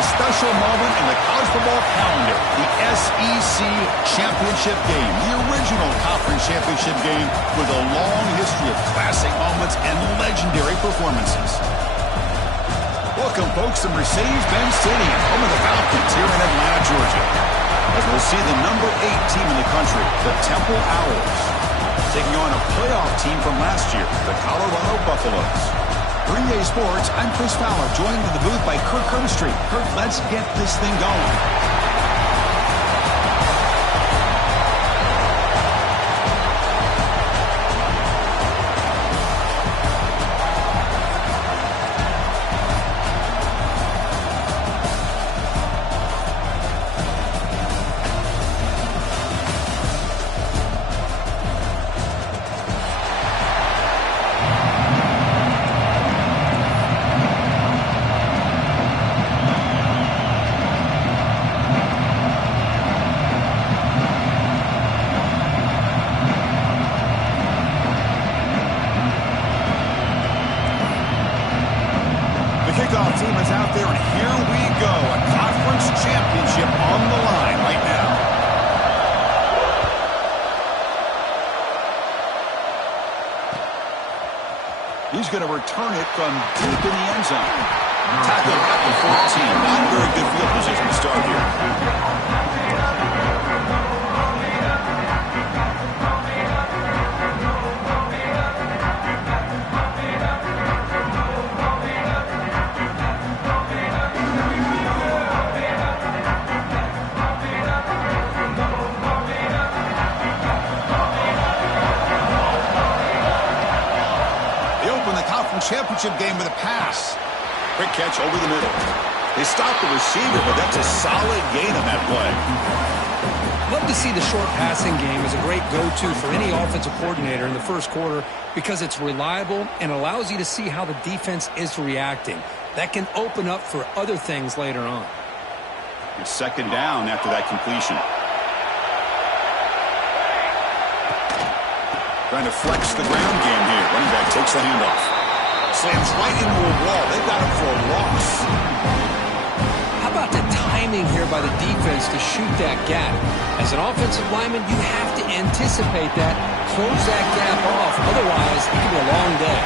a special moment in the college football calendar, the SEC Championship game, the original conference championship game with a long history of classic moments and legendary performances. Welcome, folks, to Mercedes-Benz Stadium, home of the Falcons here in Atlanta, Georgia. As we'll see the number 8 team in the country, the Temple Owls, taking on a playoff team from last year, the Colorado Buffaloes. For EA Sports, I'm Chris Fowler, joined in the booth by Kirk Herbstreit. Kirk, let's get this thing going. Kickoff team is out there, and here we go. A conference championship on the line right now. He's going to return it from deep in the end zone. Tackled at the 14. Not very good field position to start here. Championship game with a pass. Quick catch over the middle. They stopped the receiver, but that's a solid gain on that play. Love to see the short passing game as a great go-to for any offensive coordinator in the first quarter because it's reliable and allows you to see how the defense is reacting. That can open up for other things later on. It's second down after that completion. Trying to flex the ground game here. Running back takes the handoff. Slams right into a wall. They've got him for a loss. How about the timing here by the defense to shoot that gap? As an offensive lineman, you have to anticipate that, close that gap off. Otherwise, it could be a long day.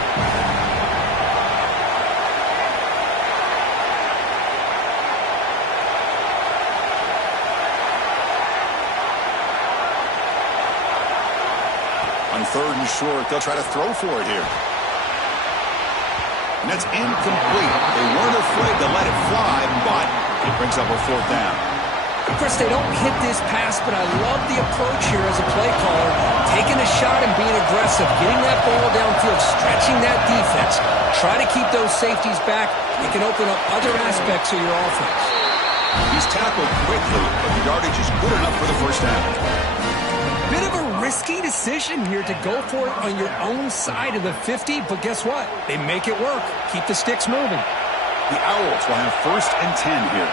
On third and short, they'll try to throw for it here. And that's incomplete. They weren't afraid to let it fly, but it brings up a fourth down. Chris, they don't hit this pass, but I love the approach here as a play caller. Taking a shot and being aggressive, getting that ball downfield, stretching that defense. Try to keep those safeties back. It can open up other aspects of your offense. He's tackled quickly, but the yardage is good enough for the first down. Bit of a risky decision here to go for it on your own side of the 50, but guess what? They make it work. Keep the sticks moving. The Owls will have 1st and 10 here.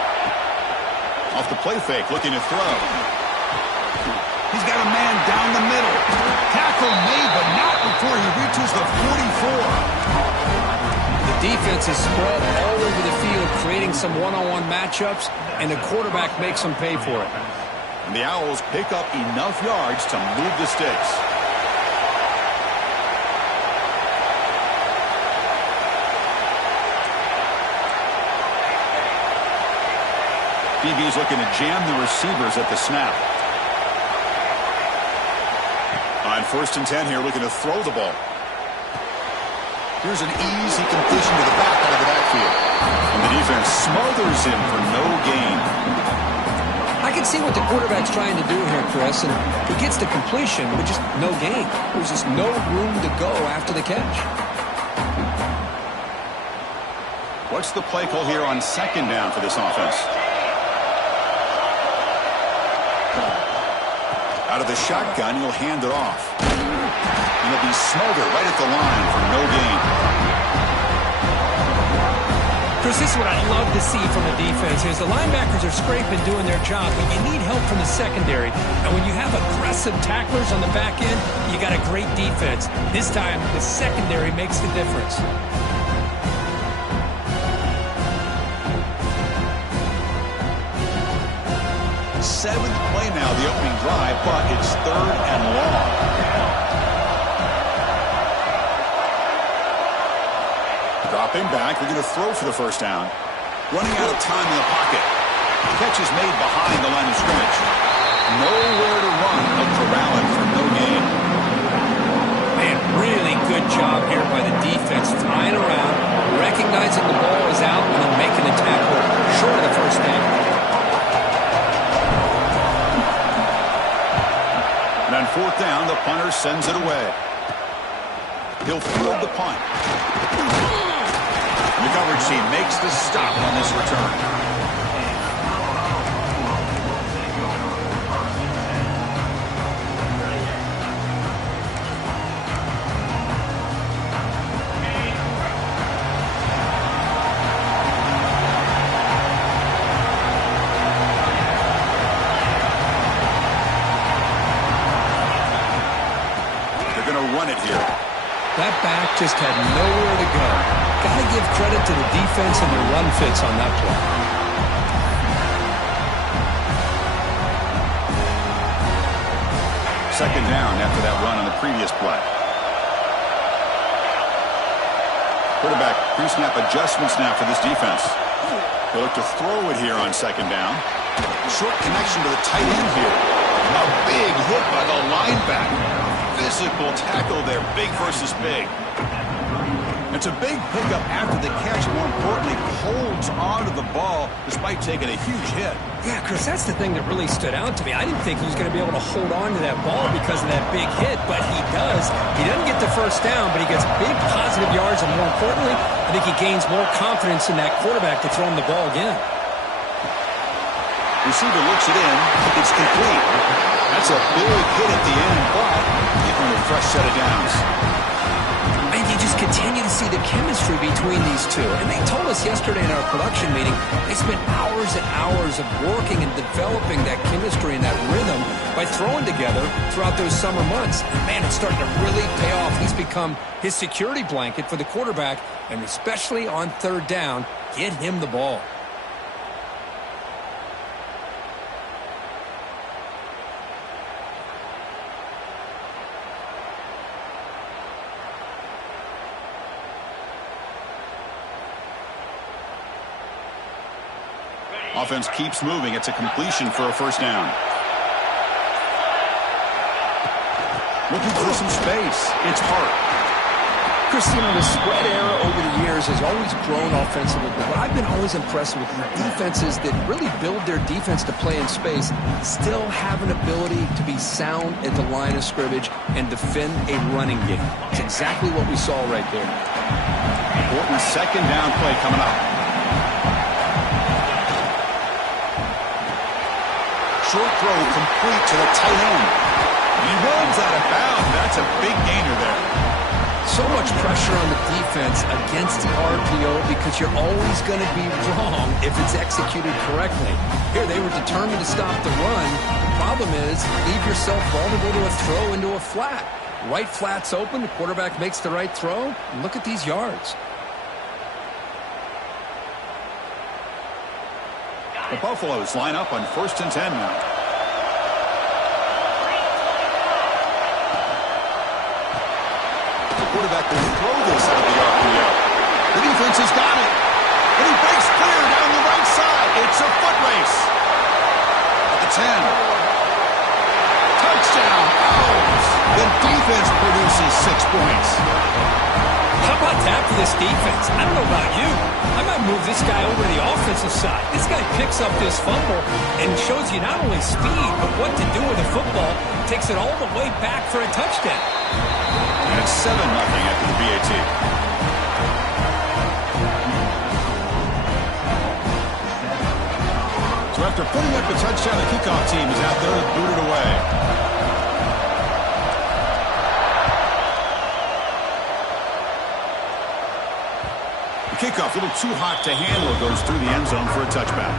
Off the play fake, looking to throw. He's got a man down the middle. Tackle made, but not before he reaches the 44. The defense is spread all over the field, creating some one-on-one matchups, and the quarterback makes them pay for it. And the Owls pick up enough yards to move the sticks. DB's looking to jam the receivers at the snap. On 1st and 10 here, looking to throw the ball. Here's an easy completion to the back out of the backfield. And the defense smothers him for no gain. I can see what the quarterback's trying to do here, Chris, and he gets the completion, but just no gain. There's just no room to go after the catch. What's the play call here on 2nd down for this offense? Out of the shotgun, he'll hand it off. And he'll be smothered right at the line for no gain. Chris, this is what I love to see from the defense is the linebackers are scraping, doing their job, but you need help from the secondary. And when you have aggressive tacklers on the back end, you got a great defense. This time, the secondary makes the difference. play now, the opening drive, but it's 3rd and long. Dropping back, they're going to throw for the first down. Running out of time in the pocket. Catch is made behind the line of scrimmage. Nowhere to run, but corralling for no gain. Man, really good job here by the defense, flying around, recognizing the ball is out, and then making the tackle short of the first down. And on 4th down, the punter sends it away. He'll field the punt. The coverage team makes the stop on this return. Run it here. That back just had nowhere to go. Got to give credit to the defense and their run fits on that play. Second down after that run on the previous play. Quarterback pre-snap adjustments now for this defense. They'll look to throw it here on second down. Short connection to the tight end here. A big hit by the linebacker. Physical tackle there, big versus big. It's a big pickup after the catch. More importantly, holds on to the ball despite taking a huge hit. Yeah, Chris, that's the thing that really stood out to me. I didn't think he was going to be able to hold on to that ball because of that big hit, but he does. He doesn't get the first down, but he gets big positive yards, and more importantly, I think he gains more confidence in that quarterback to throw him the ball again. Receiver looks it in. It's complete. That's a big hit at the end, but give him a fresh set of downs. And you just continue to see the chemistry between these two. And they told us yesterday in our production meeting, they spent hours and hours of working and developing that chemistry and that rhythm by throwing together throughout those summer months. And man, it's starting to really pay off. He's become his security blanket for the quarterback, and especially on 3rd down, get him the ball. Offense keeps moving. It's a completion for a first down. Looking for some space. It's Hart. Christine, the spread era over the years has always grown offensively, but I've been always impressed with defenses that really build their defense to play in space, still have an ability to be sound at the line of scrimmage and defend a running game. It's exactly what we saw right there. Important second down play coming up. Short throw complete to the tight end. He runs out of bounds. That's a big gainer there. So much pressure on the defense against RPO because you're always going to be wrong if it's executed correctly. Here, they were determined to stop the run. Problem is, leave yourself vulnerable to a throw into a flat. Right flat's open, the quarterback makes the right throw. Look at these yards. The Buffaloes line up on 1st and 10 now. The quarterback will throw this out of the RPO. The defense has got it. And he breaks clear down the right side. It's a foot race. At the 10. Touchdown. Out. The defense produces 6 points. How about that for this defense? I don't know about you. I might move this guy over to the offensive side. This guy picks up this fumble and shows you not only speed, but what to do with the football. Takes it all the way back for a touchdown. And it's 7-0 after the BAT. So after putting up a touchdown, the kickoff team is out there to boot it away. Kickoff, a little too hot to handle, goes through the end zone for a touchback.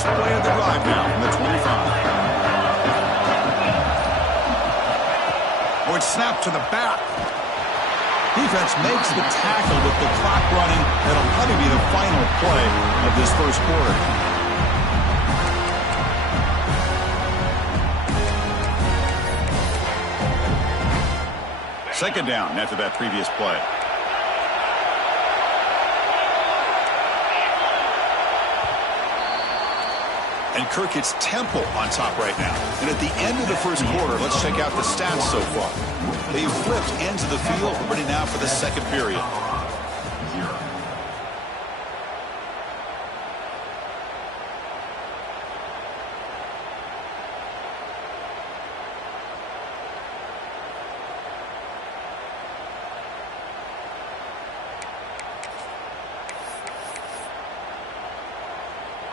first play of the drive now from the 25. Oh, it's snapped to the back. Defense makes the tackle with the clock running. That'll probably be the final play of this first quarter. Second down after that previous play. And Kirk, it's Temple on top right now. And at the end of the first quarter, let's check out the stats so far. They've flipped ends of the field, ready now for the second period.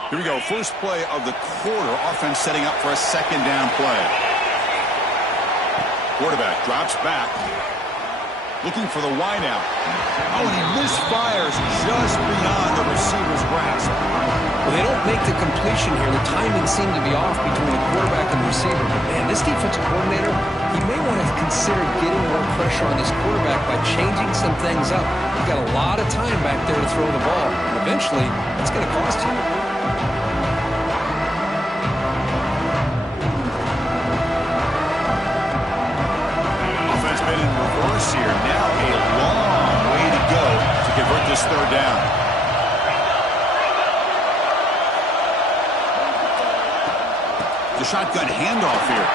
Here we go. First play of the quarter. Offense setting up for a second down play. Quarterback drops back. Looking for the wideout. Oh, and he misfires just beyond the receiver's grasp. Well, they don't make the completion here. The timing seemed to be off between the quarterback and the receiver. But, man, this defensive coordinator, he may want to consider getting more pressure on this quarterback by changing some things up. You've got a lot of time back there to throw the ball. And eventually, that's going to cost you. Here. Now a long way to go to convert this third down. The shotgun handoff here.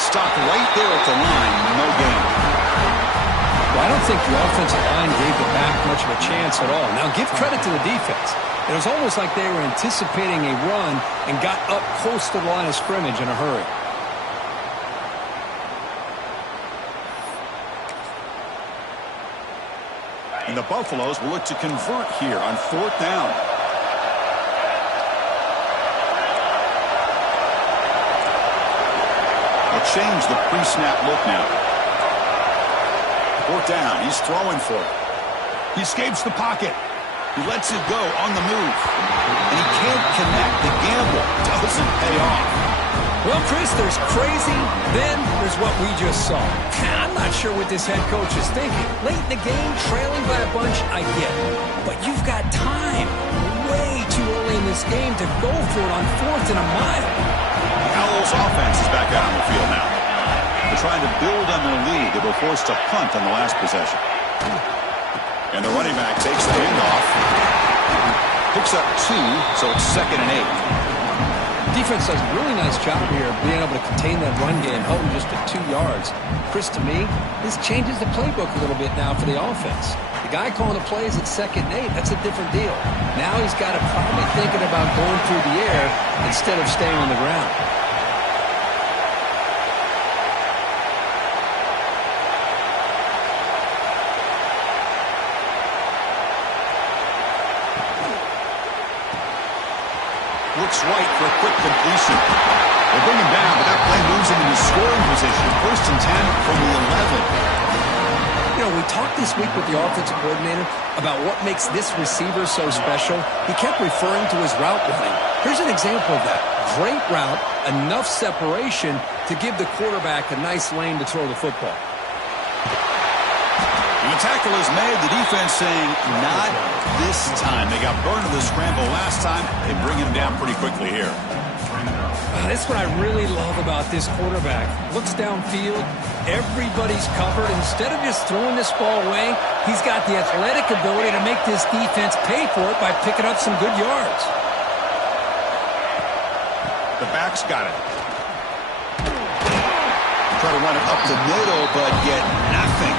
Stopped right there at the line. No gain. Well, I don't think the offensive line gave the back much of a chance at all. Now, give credit to the defense. It was almost like they were anticipating a run and got up close to the line of scrimmage in a hurry. And the Buffaloes will look to convert here on fourth down. They'll change the pre-snap look now. Fourth down. He's throwing for it. He escapes the pocket. He lets it go on the move. And he can't connect. The gamble doesn't pay off. Well, Chris, there's crazy, then there's what we just saw. I'm not sure what this head coach is thinking. Late in the game, trailing by a bunch, I get it. But you've got time, way too early in this game to go for it on fourth and a mile. The Owls' offense is back out on the field now. They're trying to build on their lead. They were forced to punt on the last possession. And the running back takes the handoff. Picks up 2, so it's 2nd and 8. Defense does a really nice job here of being able to contain that run game, holding just at 2 yards. Chris, to me, this changes the playbook a little bit now for the offense. The guy calling the plays at 2nd and 8, that's a different deal. Now he's got to probably thinking about going through the air instead of staying on the ground. Looks right for a quick completion. They bring him down, but that play moves him into scoring position. 1st and 10 from the 11. You know, we talked this week with the offensive coordinator about what makes this receiver so special. He kept referring to his route running. Here's an example of that. Great route, enough separation to give the quarterback a nice lane to throw the football. And the tackle is made. The defense saying, not this time. They got burned in the scramble last time. They bring him down pretty quickly here. That's what I really love about this quarterback. Looks downfield. Everybody's covered. Instead of just throwing this ball away, he's got the athletic ability to make this defense pay for it by picking up some good yards. The back's got it. Try to run it up the middle, but get nothing.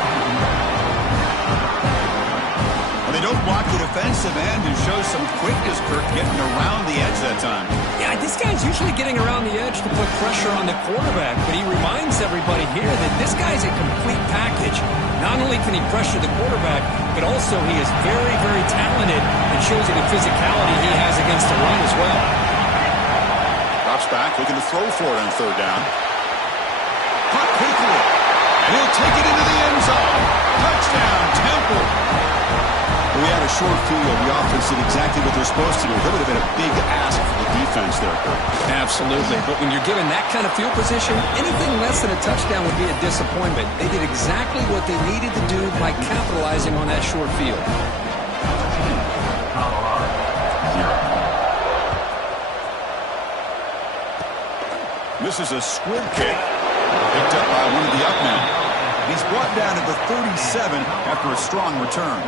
They don't block the defensive end and show some quickness, Kirk, getting around the edge that time. Yeah, this guy's usually getting around the edge to put pressure on the quarterback, but he reminds everybody here that this guy's a complete package. Not only can he pressure the quarterback, but also he is very, very talented and shows you the physicality he has against the run as well. Drops back, looking to throw for it on 3rd down. Caught quickly, and he'll take it into the end zone. Touchdown, Temple. We had a short field. The offense did exactly what they're supposed to do. That would have been a big ask for the defense there, Kurt. Absolutely. But when you're given that kind of field position, anything less than a touchdown would be a disappointment. They did exactly what they needed to do by capitalizing on that short field. This is a squib kick. Picked up by one of the up men. He's brought down at the 37 after a strong return.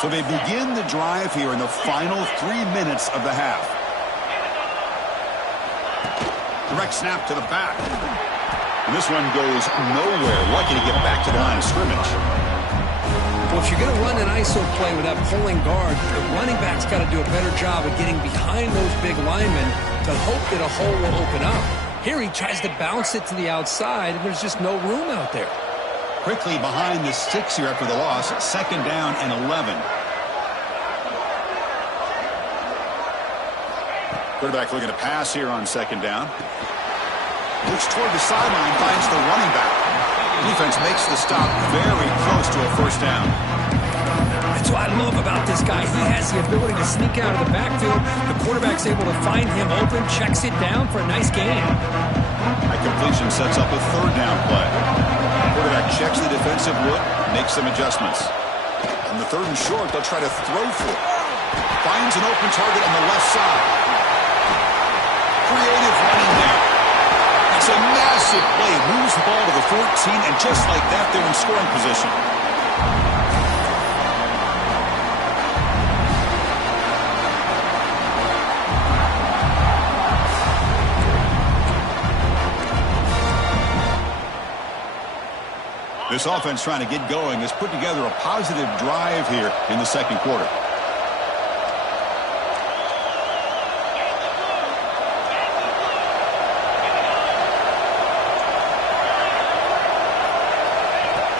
So they begin the drive here in the final 3 minutes of the half. Direct snap to the back. And this one goes nowhere. Lucky to get back to the line of scrimmage. Well, if you're going to run an ISO play with that pulling guard, the running back's got to do a better job of getting behind those big linemen to hope that a hole will open up. Here he tries to bounce it to the outside, and there's just no room out there. Quickly behind the sticks here after the loss. 2nd down and 11. Quarterback looking to pass here on 2nd down. Looks toward the sideline, finds the running back. Defense makes the stop very close to a 1st down. That's what I love about this guy. He has the ability to sneak out of the backfield. The quarterback's able to find him open, checks it down for a nice gain. That completion sets up a 3rd down play. Quarterback checks the defensive look, makes some adjustments. On the 3rd and short, they'll try to throw for it. Finds an open target on the left side. Creative running there. It's a massive play. Moves the ball to the 14, and just like that, they're in scoring position. This offense trying to get going has put together a positive drive here in the 2nd quarter.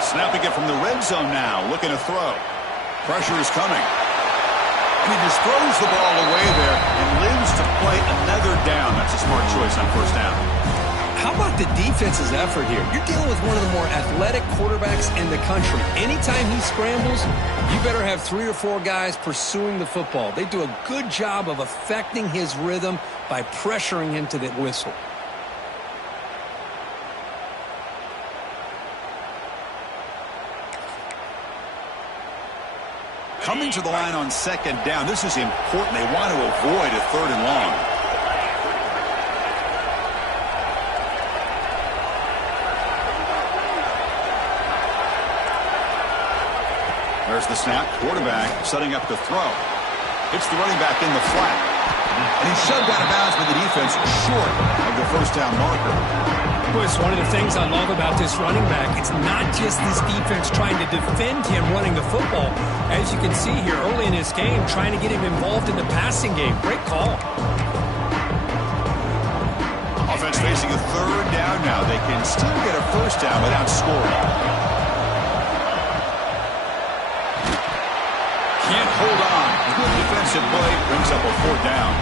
Snapping it from the red zone now, looking to throw. Pressure is coming. And he just throws the ball away there and lives to play another down. That's a smart choice on 1st down. How about the defense's effort here? You're dealing with one of the more athletic quarterbacks in the country. Anytime he scrambles, you better have 3 or 4 guys pursuing the football. They do a good job of affecting his rhythm by pressuring him to the whistle. Coming to the line on 2nd down. This is important. They want to avoid a 3rd and long. There's the snap. Quarterback setting up to throw. Hits the running back in the flat. And he's shoved out of bounds by the defense short of the 1st down marker. Well, it's one of the things I love about this running back. It's not just this defense trying to defend him running the football. As you can see here early in this game, trying to get him involved in the passing game. Great call. Offense facing a 3rd down now. They can still get a 1st down without scoring. Can't hold on. Good defensive play brings up a 4th down.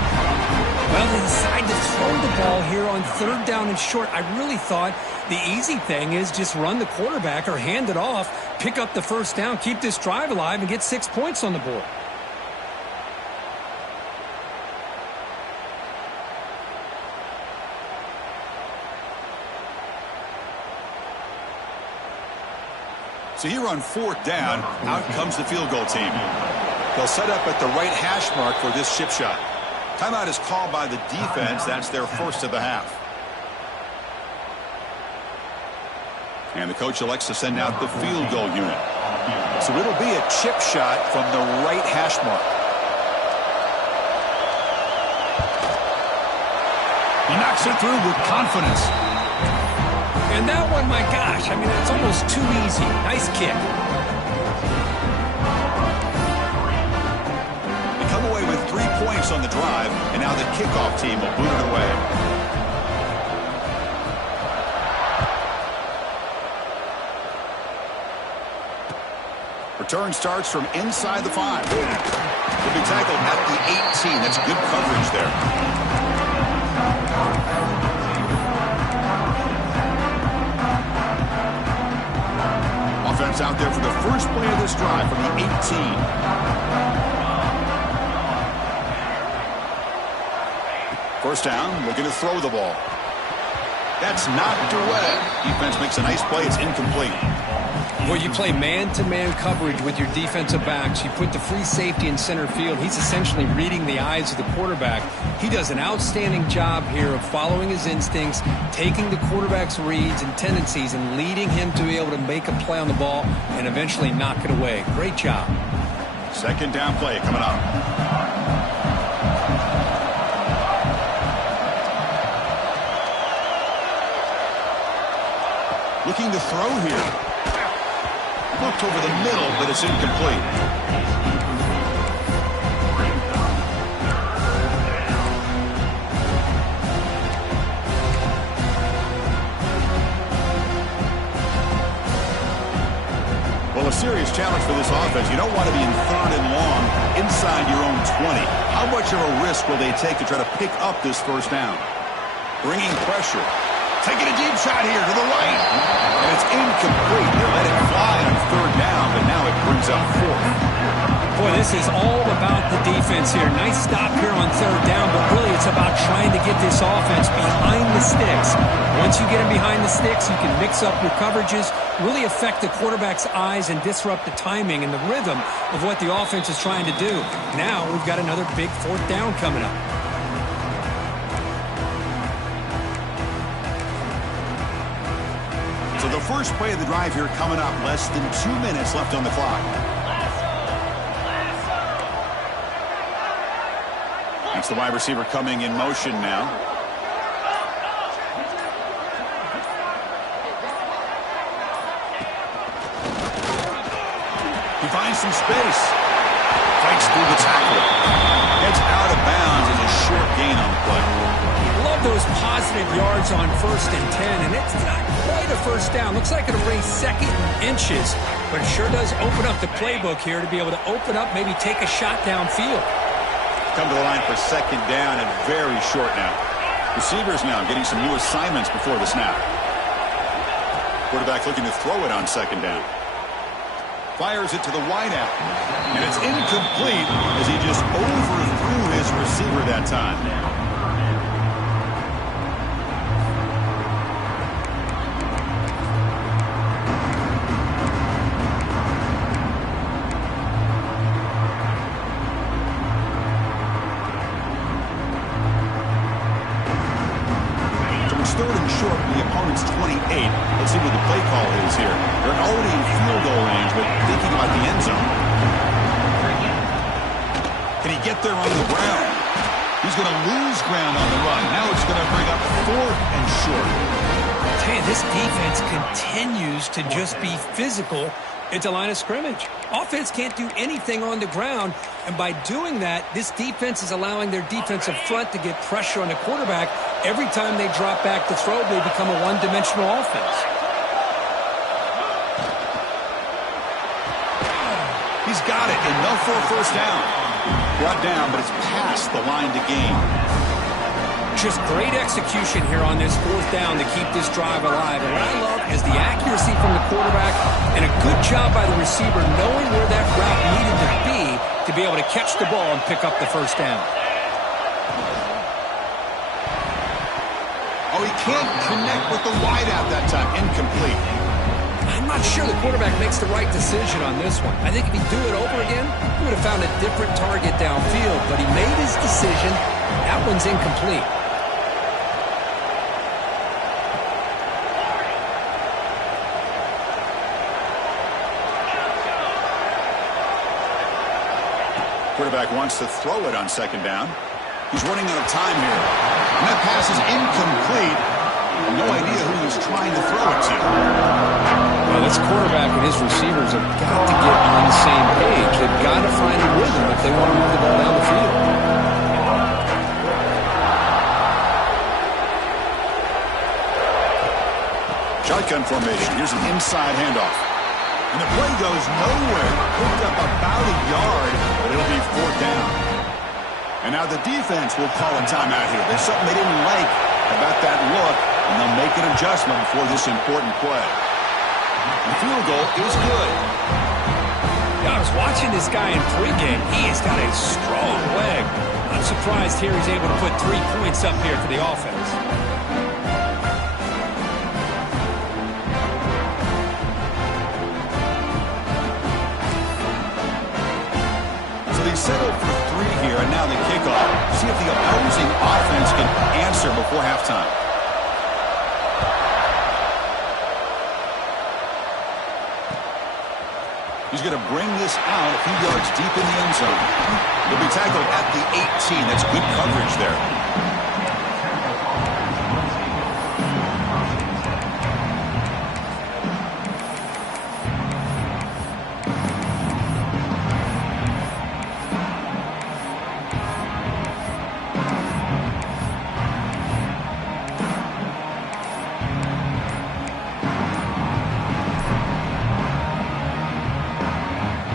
Well, they decide to throw the ball here on 3rd down and short. I really thought the easy thing is just run the quarterback or hand it off, pick up the 1st down, keep this drive alive, and get 6 points on the board. So here on 4th down, out comes the field goal team. They'll set up at the right hash mark for this chip shot. Timeout is called by the defense. That's their 1st of the half. And the coach elects to send out the field goal unit. So it'll be a chip shot from the right hash mark. He knocks it through with confidence. And that one, my gosh, I mean, it's almost too easy. Nice kick. They come away with 3 points on the drive, and now the kickoff team will boot it away. Return starts from inside the 5. He'll be tackled at the 18. That's good coverage there. offense out there for the first play of this drive from the 18. First down, looking to throw the ball. That's knocked away. Defense makes a nice play. It's incomplete. Well, you play man-to-man coverage with your defensive backs. You put the free safety in center field. He's essentially reading the eyes of the quarterback. He does an outstanding job here of following his instincts, taking the quarterback's reads and tendencies, and leading him to be able to make a play on the ball and eventually knock it away. Great job. Second down play coming up. Looking to throw here. Looked over the middle, but it's incomplete. Well, a serious challenge for this offense. You don't want to be in third and long inside your own 20. How much of a risk will they take to try to pick up this first down? Bringing pressure. Taking a deep shot here to the right. And it's incomplete. They let it fly on third down, but now it brings up fourth. Boy, this is all about the defense here. Nice stop here on third down, but really it's about trying to get this offense behind the sticks. Once you get them behind the sticks, you can mix up your coverages, really affect the quarterback's eyes and disrupt the timing and the rhythm of what the offense is trying to do. Now we've got another big fourth down coming up. So the first play of the drive here coming up. Less than 2 minutes left on the clock. It's the wide receiver coming in motion now. He finds some space. Fights through the tackle. Gets out of bounds as a short gain on the play. Love those positive yards on 1st and 10, and it's not quite a first down. Looks like it'll raise second and inches, but it sure does open up the playbook here to be able to open up, maybe take a shot downfield. Come to the line for second down and very short now. Receivers now getting some new assignments before the snap. Quarterback looking to throw it on second down. Fires it to the wideout. And it's incomplete as he just overthrew his receiver that time. Third and short from the opponent's 28. Let's see what the play call is here. They're already in field goal range, but thinking about the end zone. Can he get there on the ground? He's going to lose ground on the run. Now it's going to bring up 4th and short. Hey, this defense continues to just be physical at the line of scrimmage. Offense can't do anything on the ground, and by doing that, this defense is allowing their defensive front to get pressure on the quarterback. Every time they drop back to throw, they become a one-dimensional offense. He's got it. Enough for a first down. Brought down, but it's past the line to gain. Just great execution here on this 4th down to keep this drive alive. And what I love is the accuracy from the quarterback and a good job by the receiver knowing where that route needed to be able to catch the ball and pick up the first down. Oh, he can't connect with the wideout that time. Incomplete. I'm not sure the quarterback makes the right decision on this one. I think if he'd do it over again, he would have found a different target downfield. But he made his decision. That one's incomplete. Quarterback wants to throw it on second down. He's running out of time here. And that pass is incomplete. No idea who he's trying to throw it to. Well, this quarterback and his receivers have got to get on the same page. They've got to find a rhythm if they want to move the ball down the field. Shotgun formation. Here's an inside handoff. And the play goes nowhere. Picked up about a yard, but it'll be 4th down. And now the defense will call a timeout here. There's something they didn't like about that look, and they'll make an adjustment for this important play. The field goal is good. Yeah, I was watching this guy in pregame. He has got a strong leg. I'm surprised here he's able to put 3 points up here for the offense. So they settle for 3 here, and now they kick off. See if the opposing offense can answer before halftime. He's going to bring this out a few yards deep in the end zone. He'll be tackled at the 18. That's good coverage there.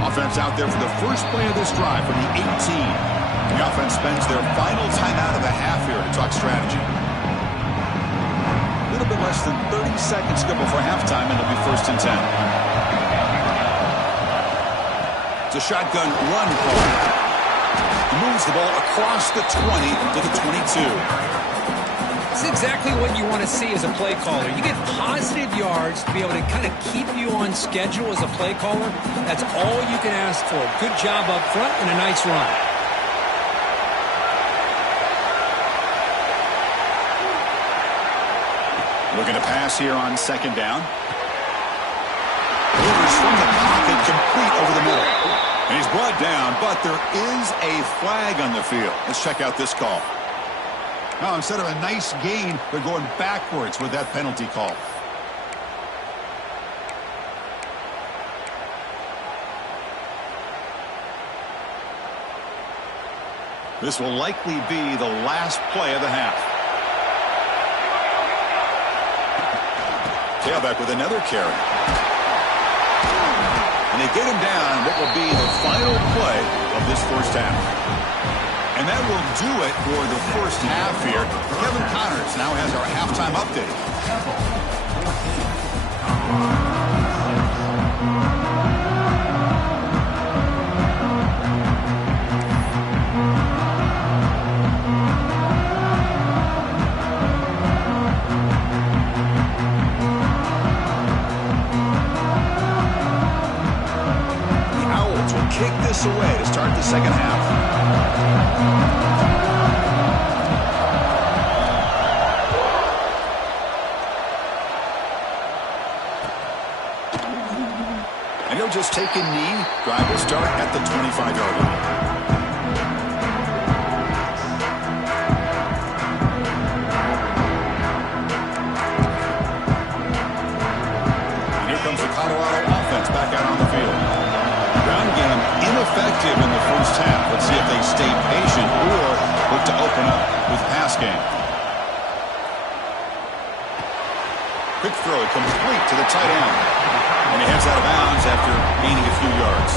Offense out there for the first play of this drive from the 18. The offense spends their final timeout of the half here to talk strategy. A little bit less than 30 seconds to go before halftime, and it'll be 1st and 10. It's a shotgun run play. He moves the ball across the 20 to the 22. That's exactly what you want to see as a play caller. You get positive yards to be able to kind of keep you on schedule as a play caller. That's all you can ask for. Good job up front and a nice run. Looking to pass here on 2nd down. Delivers from the pocket, complete over the middle. And he's brought down, but there is a flag on the field. Let's check out this call. Now, instead of a nice gain, they're going backwards with that penalty call. This will likely be the last play of the half. Tailback with another carry. And they get him down what will be the final play of this first half. And that will do it for the first half here. Kevin Connors now has our halftime update. The Owls will kick this away to start the second half. And he'll just take a knee. Drive will start at the 25-yard line. And here comes the Colorado offense back out on the field. Ground game ineffective in the first half. Let's see if they stay patient or look to open up with pass game. Quick throw complete to the tight end. And he heads out of bounds after gaining a few yards.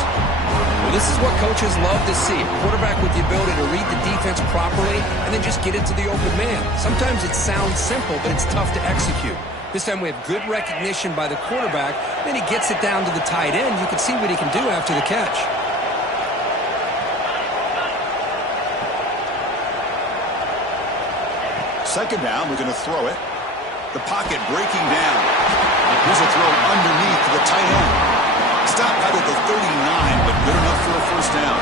Well, this is what coaches love to see. A quarterback with the ability to read the defense properly and then just get into the open man. Sometimes it sounds simple, but it's tough to execute. This time we have good recognition by the quarterback. Then he gets it down to the tight end. You can see what he can do after the catch. Second down, we're going to throw it. The pocket breaking down. Here's a throw underneath to the tight end. Stopped out at the 39, but good enough for a first down.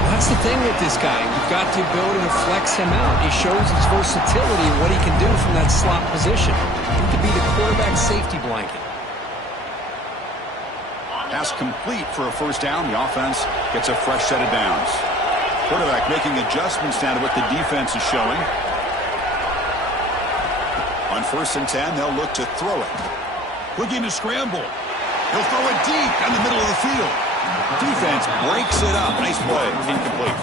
Well, that's the thing with this guy. You've got the ability to flex him out. He shows his versatility and what he can do from that slot position. He could be the quarterback safety blanket. Pass complete for a first down. The offense gets a fresh set of downs. Quarterback making adjustments now to what the defense is showing. On 1st and 10, they'll look to throw it. Looking to scramble. He'll throw it deep down the middle of the field. Defense breaks it up. Nice play. Incomplete.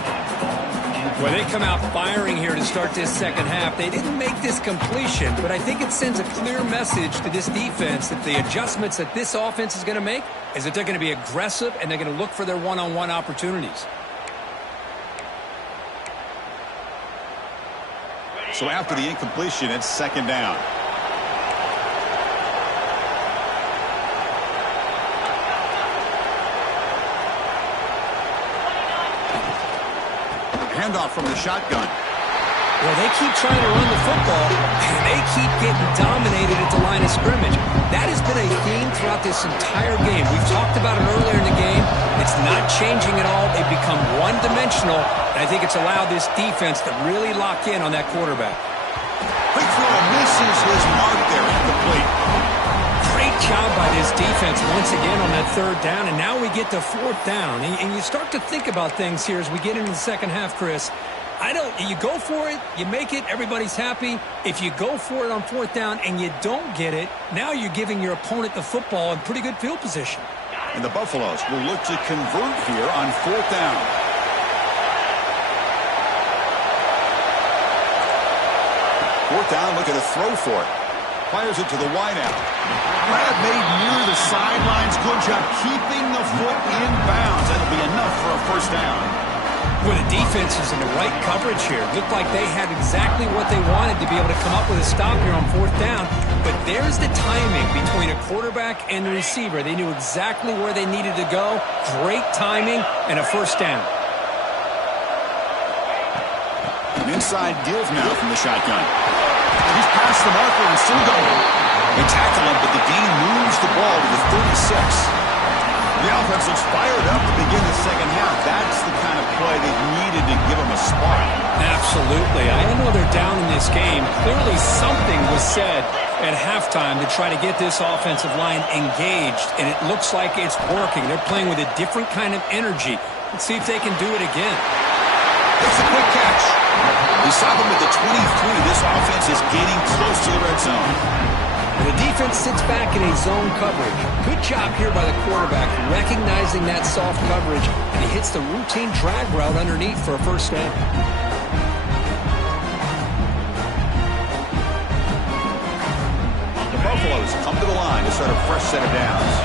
Well, they come out firing here to start this second half. They didn't make this completion, but I think it sends a clear message to this defense that the adjustments that this offense is going to make is that they're going to be aggressive and they're going to look for their one-on-one opportunities. So after the incompletion, it's second down. handoff from the shotgun. Well, they keep trying to run the football, and they keep getting dominated at the line of scrimmage. That has been a theme throughout this entire game. We've talked about it earlier in the game. It's not changing at all. They've become one-dimensional, and I think it's allowed this defense to really lock in on that quarterback. Quick throw misses his mark there at the plate. Great job by this defense once again on that third down, and now we get to fourth down. And you start to think about things here as we get into the second half, Chris. You go for it, you make it, everybody's happy. If you go for it on fourth down and you don't get it, now you're giving your opponent the football in pretty good field position. And the Buffaloes will look to convert here on fourth down. Fourth down, looking to throw for it. Fires it to the wideout. Grab made near the sidelines. Good job keeping the foot in bounds. That'll be enough for a first down. Well, the defense is in the right coverage here. Looked like they had exactly what they wanted to be able to come up with a stop here on fourth down. But there's the timing between a quarterback and the receiver. They knew exactly where they needed to go. Great timing and a first down. An inside give now from the shotgun. He's past the marker and still going. They tackle him, but the Dean moves the ball to the 36. The offense looks fired up to begin the second half. That's the kind of play they needed to give them a spark. Absolutely. I know they're down in this game. Clearly something was said at halftime to try to get this offensive line engaged, and it looks like it's working. They're playing with a different kind of energy. Let's see if they can do it again. It's a quick catch. We saw them at the 23. This offense is getting close to the red zone. The defense sits back in a zone coverage. Good job here by the quarterback, recognizing that soft coverage, and he hits the routine drag route underneath for a first down. The Buffaloes come to the line to start a fresh set of downs.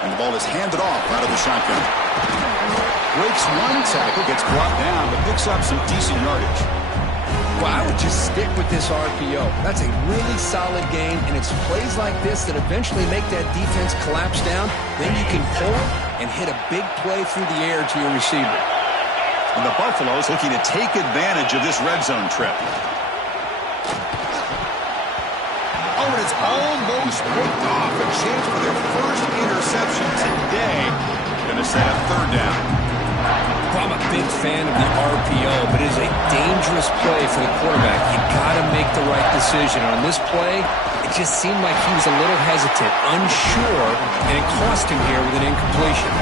And the ball is handed off out of the shotgun. Breaks one tackle, gets brought down, but picks up some decent yardage. Well, I would just stick with this RPO. That's a really solid game, and it's plays like this that eventually make that defense collapse down. Then you can pull and hit a big play through the air to your receiver. And the Buffaloes looking to take advantage of this red zone trip. Oh, and it's almost picked off. A chance for their first interception today. Going to set up third down. Well, I'm a big fan of the RPO, but it is a dangerous play for the quarterback. You got to make the right decision. On this play, it just seemed like he was a little hesitant, unsure, and it cost him here with an incompletion.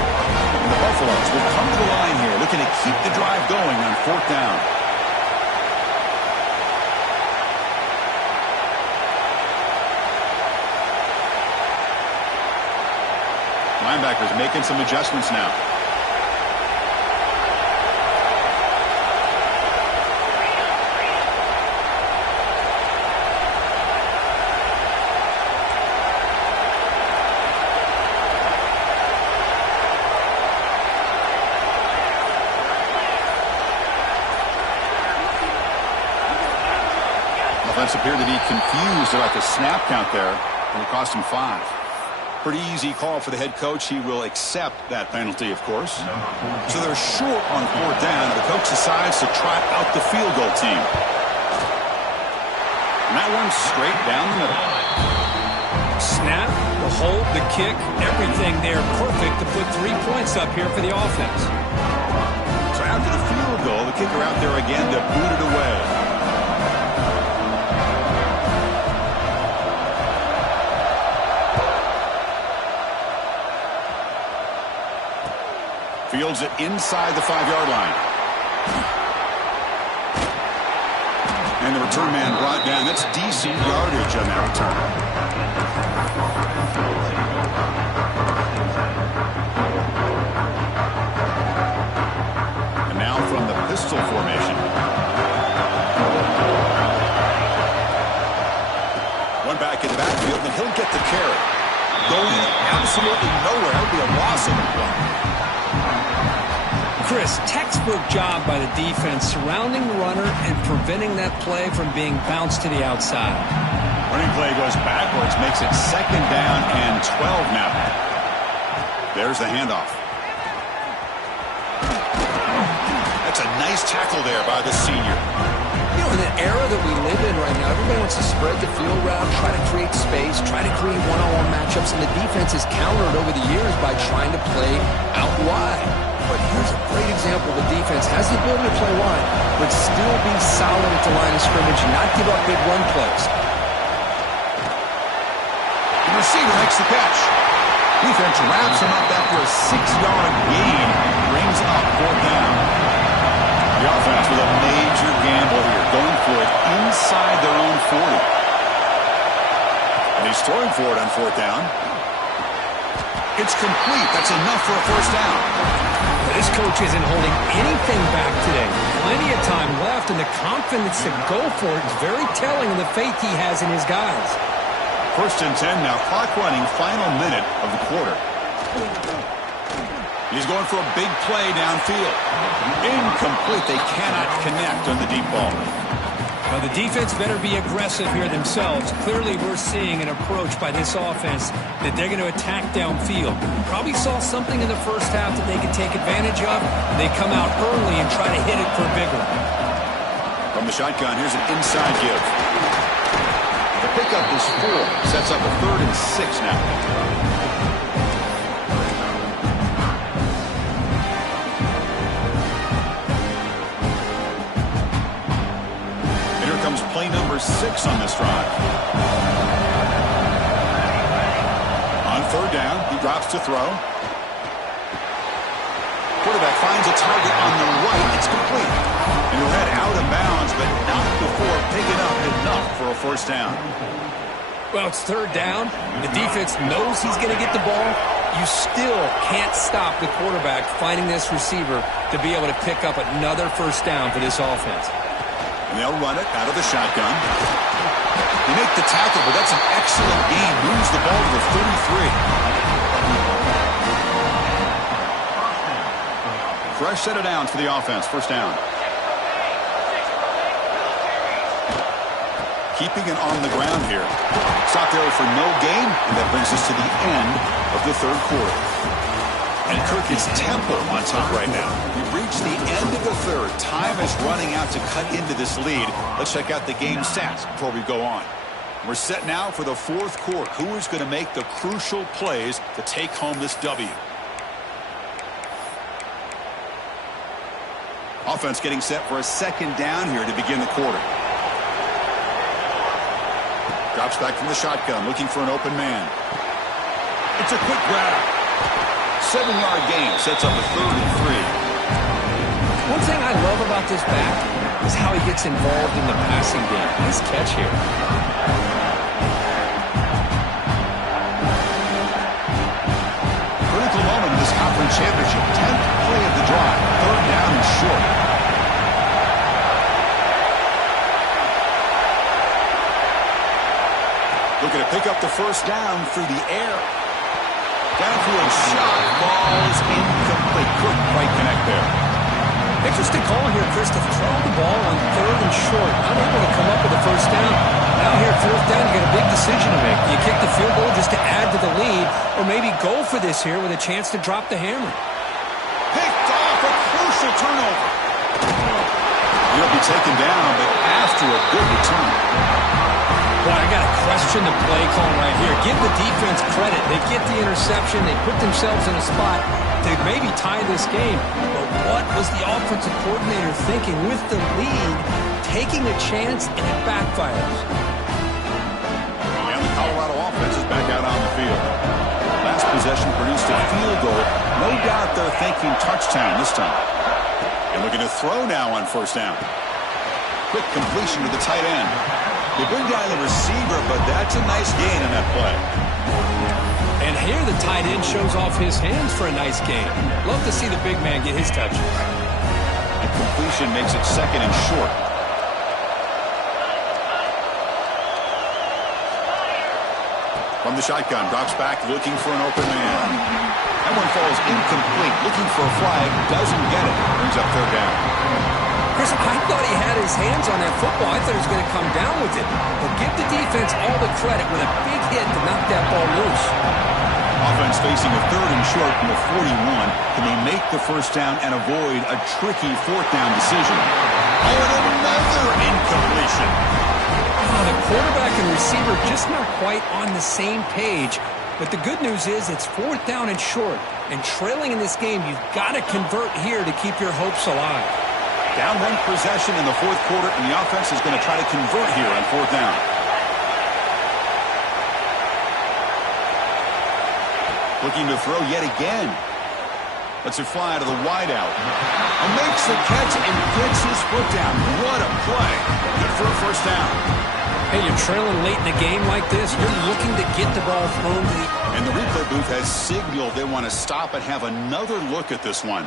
And the Buffaloes will come to the line here, looking to keep the drive going on fourth down. Linebackers making some adjustments now. Offense appeared to be confused about the snap count there, and it cost him 5. Pretty easy call for the head coach. He will accept that penalty, of course. So they're short on fourth down. The coach decides to trot out the field goal team. And that one's straight down the middle. Snap, the hold, the kick, everything there perfect to put 3 points up here for the offense. So after the field goal, the kicker out there again to boot it away. Fields it inside the 5-yard line. And the return man brought down. That's decent yardage on that return. And now from the pistol formation. One back in the backfield, and he'll get the carry. Going absolutely nowhere. That would be a loss of the play. Chris, textbook job by the defense surrounding the runner and preventing that play from being bounced to the outside. Running play goes backwards, makes it second down and 12 now. There's the handoff. That's a nice tackle there by the senior. You know, in the era that we live in right now, everybody wants to spread the field around, try to create space, try to create one-on-one matchups, and the defense has countered over the years by trying to play out wide. But here's a great example of a defense has the ability to play wide, but still be solid at the line of scrimmage and not give up big run plays. The receiver makes the catch. Defense wraps him up after a 6-yard gain. Brings up 4th down. The offense with a major gamble here, going for it inside their own 40. And he's throwing for it on 4th down. It's complete. That's enough for a 1st down. This coach isn't holding anything back today. Plenty of time left, and the confidence to go for it is very telling of the faith he has in his guys. 1st and 10 now. Clock running. Final minute of the quarter. He's going for a big play downfield. Incomplete. They cannot connect on the deep ball. Well, the defense better be aggressive here themselves. Clearly, we're seeing an approach by this offense that they're going to attack downfield. Probably saw something in the first half that they could take advantage of. They come out early and try to hit it for a big one. From the shotgun, here's an inside give. The pickup is 4. Sets up a 3rd and 6 now. Play number 6 on this drive. On 3rd down, he drops to throw. Quarterback finds a target on the right. It's complete. And he'll head out of bounds, but not before picking up enough for a 1st down. Well, it's 3rd down. The defense knows he's going to get the ball. You still can't stop the quarterback finding this receiver to be able to pick up another 1st down for this offense. And they'll run it out of the shotgun. They make the tackle, but that's an excellent gain. Moves the ball to the 33. Fresh set of downs for the offense. 1st down. Keeping it on the ground here. Stop there for no gain, and that brings us to the end of the 3rd quarter. And Kirk is tempo on top right now. We've reached the end of the 3rd. Time is running out to cut into this lead. Let's check out the game stats before we go on. We're set now for the 4th quarter. Who is going to make the crucial plays to take home this W? Offense getting set for a 2nd down here to begin the quarter. Drops back from the shotgun, looking for an open man. It's a quick grab. 7-yard gain sets up a 3rd and 3. One thing I love about this back is how he gets involved in the passing game. Nice catch here. Critical moment in this conference championship. 10th play of the drive. 3rd down and short. Looking to pick up the 1st down through the air. Downfield shot. Ball is incomplete. Couldn't quite connect there. Interesting call here, Chris, to throw the ball on 3rd and short. Unable to come up with a 1st down. Now here, 4th down, you got a big decision to make. Do you kick the field goal just to add to the lead, or maybe go for this here with a chance to drop the hammer? Picked off a crucial turnover. He'll be taken down, but after a good return. Boy, I got to question the play call right here. Give the defense credit. They get the interception. They put themselves in a spot to maybe tie this game. But what was the offensive coordinator thinking with the lead, taking a chance, and it backfires? And the Colorado offense is back out on the field. Last possession produced a field goal. No doubt they're thinking touchdown this time. And looking to throw now on 1st down. Quick completion to the tight end. They bring down the receiver, but that's a nice gain on that play. And here the tight end shows off his hands for a nice gain. Love to see the big man get his touches. And completion makes it 2nd and short. From the shotgun, drops back, looking for an open man. That one falls incomplete, looking for a flag, doesn't get it. Brings up 3rd down. Chris, I thought he had his hands on that football. I thought he was going to come down with it. But give the defense all the credit with a big hit to knock that ball loose. Offense facing a 3rd and short from the 41. Can they make the first down and avoid a tricky 4th down decision? Oh, and another incompletion. The quarterback and receiver just not quite on the same page. But the good news is it's 4th down and short. And trailing in this game, you've got to convert here to keep your hopes alive. Down 1 possession in the 4th quarter, and the offense is going to try to convert here on 4th down. Looking to throw yet again. Lets it fly out of the wideout. And makes the catch and gets his foot down. What a play. Good for a first down. Hey, you're trailing late in a game like this. You're looking to get the ball thrown to the... And the replay booth has signaled they want to stop and have another look at this one.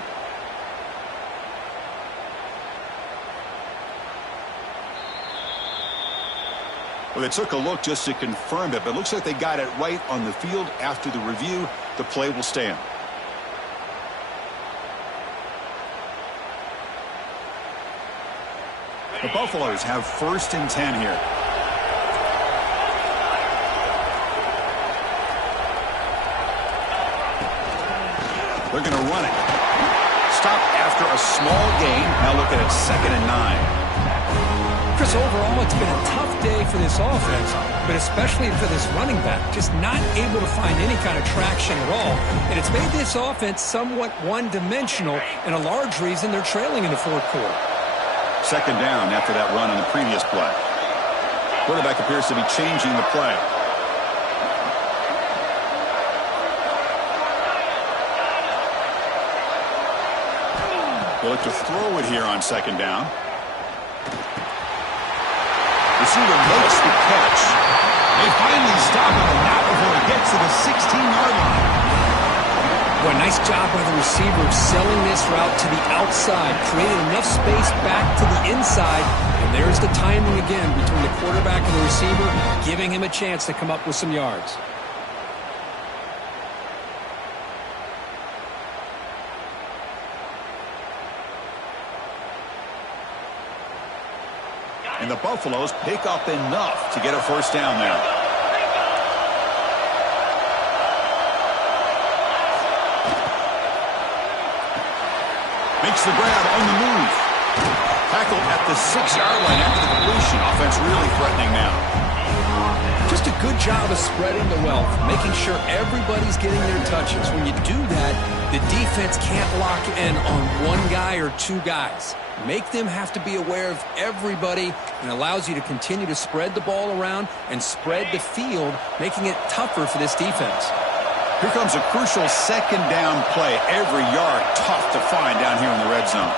Well, they took a look just to confirm it, but it looks like they got it right on the field. After the review, the play will stand. The Buffaloes have 1st and 10 here. They're going to run it. Stop after a small gain. Now looking at 2nd and 9. Chris, overall, it's been a tough day for this offense, but especially for this running back, just not able to find any kind of traction at all. And it's made this offense somewhat one-dimensional, and a large reason they're trailing in the 4th quarter. 2nd down after that run on the previous play. Quarterback appears to be changing the play. They'll look to throw it here on 2nd down. Receiver makes the catch. They finally stop him, and not before he gets to the 16-yard line. Well, nice job by the receiver selling this route to the outside, creating enough space back to the inside, and there's the timing again between the quarterback and the receiver, giving him a chance to come up with some yards. And the Buffaloes pick up enough to get a first down there. Makes the grab on the move. Tackle at the 6-yard line after the completion. Offense really threatening now. Just a good job of spreading the wealth, making sure everybody's getting their touches. When you do that, the defense can't lock in on one guy or 2 guys. Make them have to be aware of everybody, and allows you to continue to spread the ball around and spread the field, making it tougher for this defense. Here comes a crucial 2nd down play. Every yard tough to find down here in the red zone.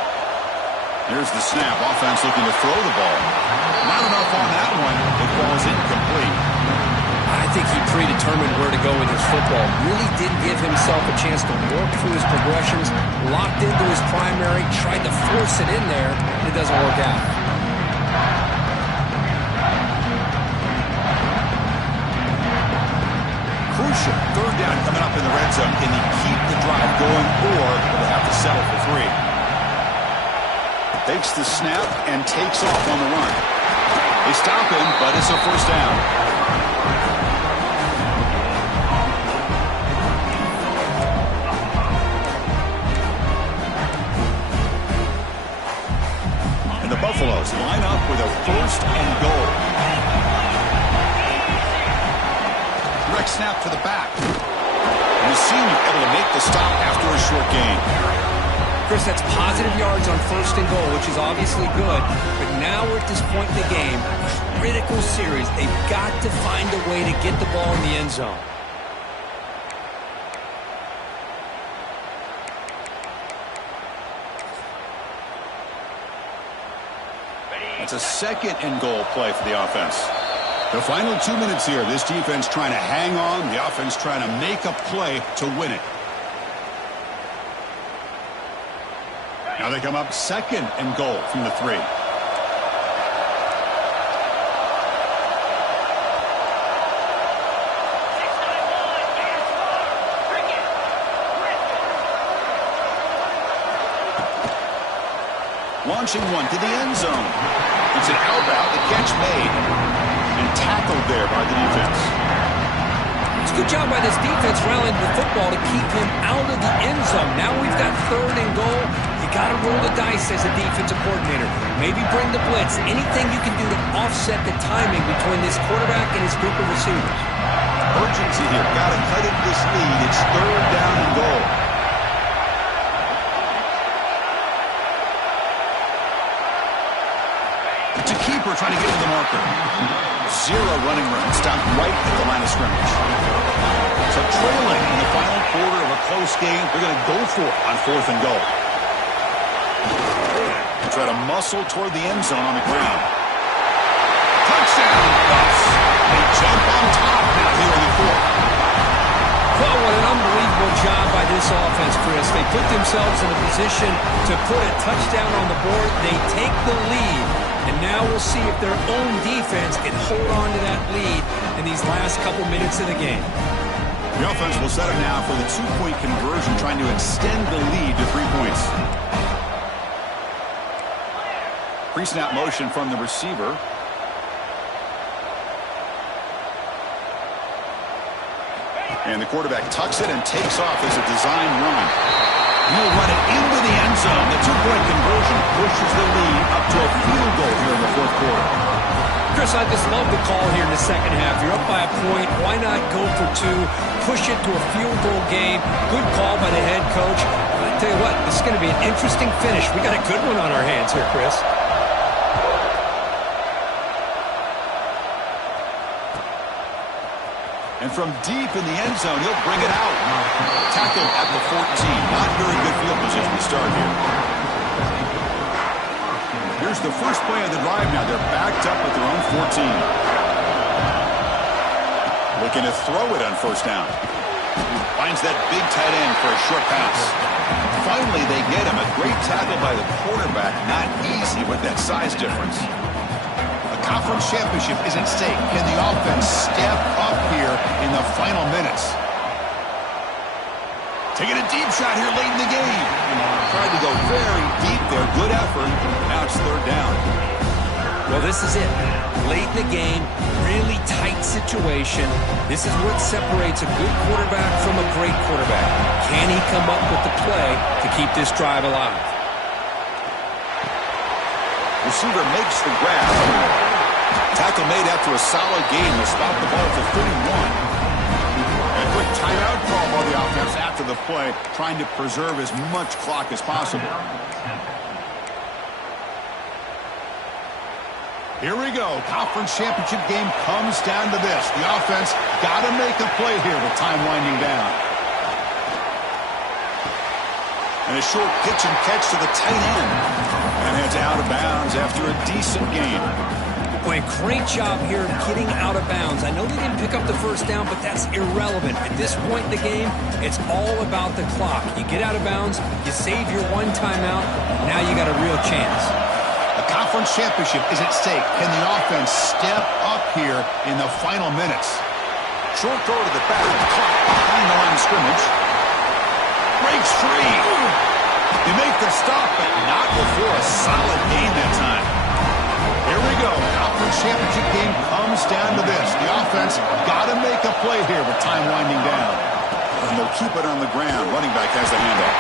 There's the snap. Offense looking to throw the ball. Not enough on that one. It falls incomplete. I think he predetermined where to go with his football. Really didn't give himself a chance to work through his progressions. Locked into his primary, tried to force it in there, and it doesn't work out. Crucial 3rd down coming up in the red zone. Can they keep the drive going, or will they have to settle for 3? Takes the snap and takes off on the run. They stop him, but it's a first down. The Buffaloes line up with a 1st and goal. Direct snap to the back. And the senior able to make the stop after a short gain. Chris, that's positive yards on 1st and goal, which is obviously good. But now we're at this point in the game, critical series. They've got to find a way to get the ball in the end zone. It's a 2nd and goal play for the offense. The final 2 minutes here. This defense trying to hang on. The offense trying to make a play to win it. Now they come up 2nd and goal from the 3. Launching one to the end zone. It's an out route, the catch made, and tackled there by the defense. It's a good job by this defense rallying the football to keep him out of the end zone. Now we've got 3rd and goal. You got to roll the dice as a defensive coordinator. Maybe bring the blitz. Anything you can do to offset the timing between this quarterback and his group of receivers. Urgency here. Got to cut into this lead. It's 3rd down and goal. It's a keeper trying to get to the marker. 0 running room. Stopped right at the line of scrimmage. So trailing in the final quarter of a close game, they're going to go for it on 4th and goal. And try to muscle toward the end zone on the ground. Touchdown, Bucks. They jump on top now here in the 4th. Well, what an unbelievable job by this offense, Chris. They put themselves in a position to put a touchdown on the board. They take the lead. And now we'll see if their own defense can hold on to that lead in these last couple minutes of the game. The offense will set up now for the 2-point conversion, trying to extend the lead to 3 points. Pre-snap motion from the receiver. And the quarterback tucks it and takes off as a design run. He'll run it into the end zone. The 2-point conversion pushes the lead up to a field goal here in the 4th quarter. Chris, I just love the call here in the second half. You're up by a point. Why not go for 2? Push it to a field goal game. Good call by the head coach. I tell you what, this is going to be an interesting finish. We got a good one on our hands here, Chris. And from deep in the end zone, he'll bring it out. Tackle at the 14. Not very good field position to start here. Here's the first play of the drive now. They're backed up at their own 14. Looking to throw it on 1st down. Finds that big tight end for a short pass. Finally, they get him. A great tackle by the quarterback. Not easy with that size difference. Conference championship is at stake. Can the offense step up here in the final minutes? Taking a deep shot here late in the game. Tried to go very deep there. Good effort. Now it's 3rd down. Well, this is it. Late in the game, really tight situation. This is what separates a good quarterback from a great quarterback. Can he come up with the play to keep this drive alive? Receiver makes the grab. Tackle made after a solid gain. Will stop the ball at the 31. And a quick timeout call by the offense after the play, trying to preserve as much clock as possible. Here we go. Conference championship game comes down to this. The offense got to make a play here with time winding down. And a short pitch and catch to the tight end. And heads out of bounds after a decent game. Boy, great job here getting out of bounds. I know they didn't pick up the 1st down, but that's irrelevant. At this point in the game, it's all about the clock. You get out of bounds, you save your 1 timeout, now you got a real chance. A conference championship is at stake. Can the offense step up here in the final minutes? Short throw to the back, caught behind the line of scrimmage. Breaks free. They make the stop, but not before a solid gain that time. Here we go. Conference championship game comes down to this. The offense got to make a play here with time winding down. And they'll keep it on the ground. Running back has the handoff.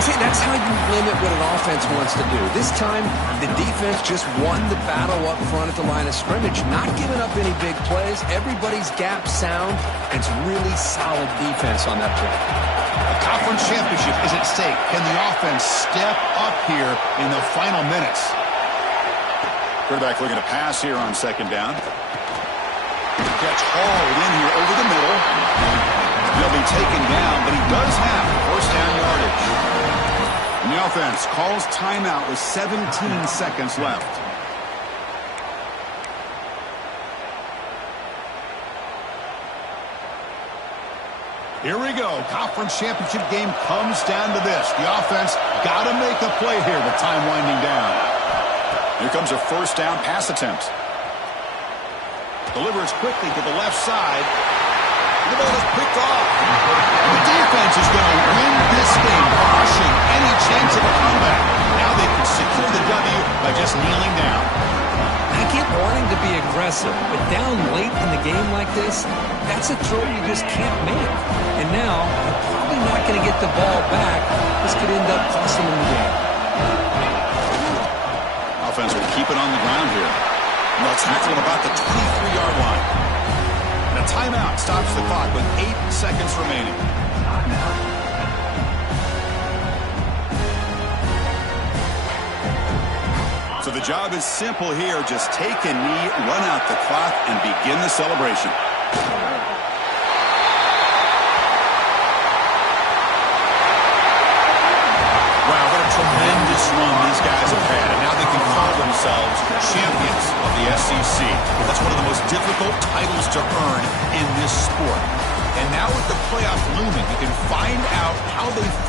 See, that's how you limit what an offense wants to do. This time, the defense just won the battle up front at the line of scrimmage, not giving up any big plays. Everybody's gap sound. It's really solid defense on that play. A conference championship is at stake. Can the offense step up here in the final minutes? Quarterback looking to pass here on 2nd down. Gets hauled in here over the middle. He'll be taken down, but he does have 1st down yardage. And the offense calls timeout with 17 seconds left. Here we go. Conference championship game comes down to this. The offense got to make a play here with time winding down. Here comes a 1st down pass attempt. Delivers quickly to the left side. The ball is picked off. The defense is going to win this game, crushing any chance of a comeback. Now they can secure the W by just kneeling down. I keep wanting to be aggressive. impressive. But down late in the game like this, that's a throw you just can't make. And now, they're probably not going to get the ball back. This could end up costing them the game. Offense will keep it on the ground here. And they'll tackle him about the 23-yard line. And a timeout stops the clock with 8 seconds remaining. So the job is simple here. Just take a knee, run out the clock, and begin the celebration. Wow, what a tremendous run these guys have had. And now they can call themselves champions of the SEC. That's one of the most difficult titles to earn in this sport. And now with the playoff looming, you can find out how they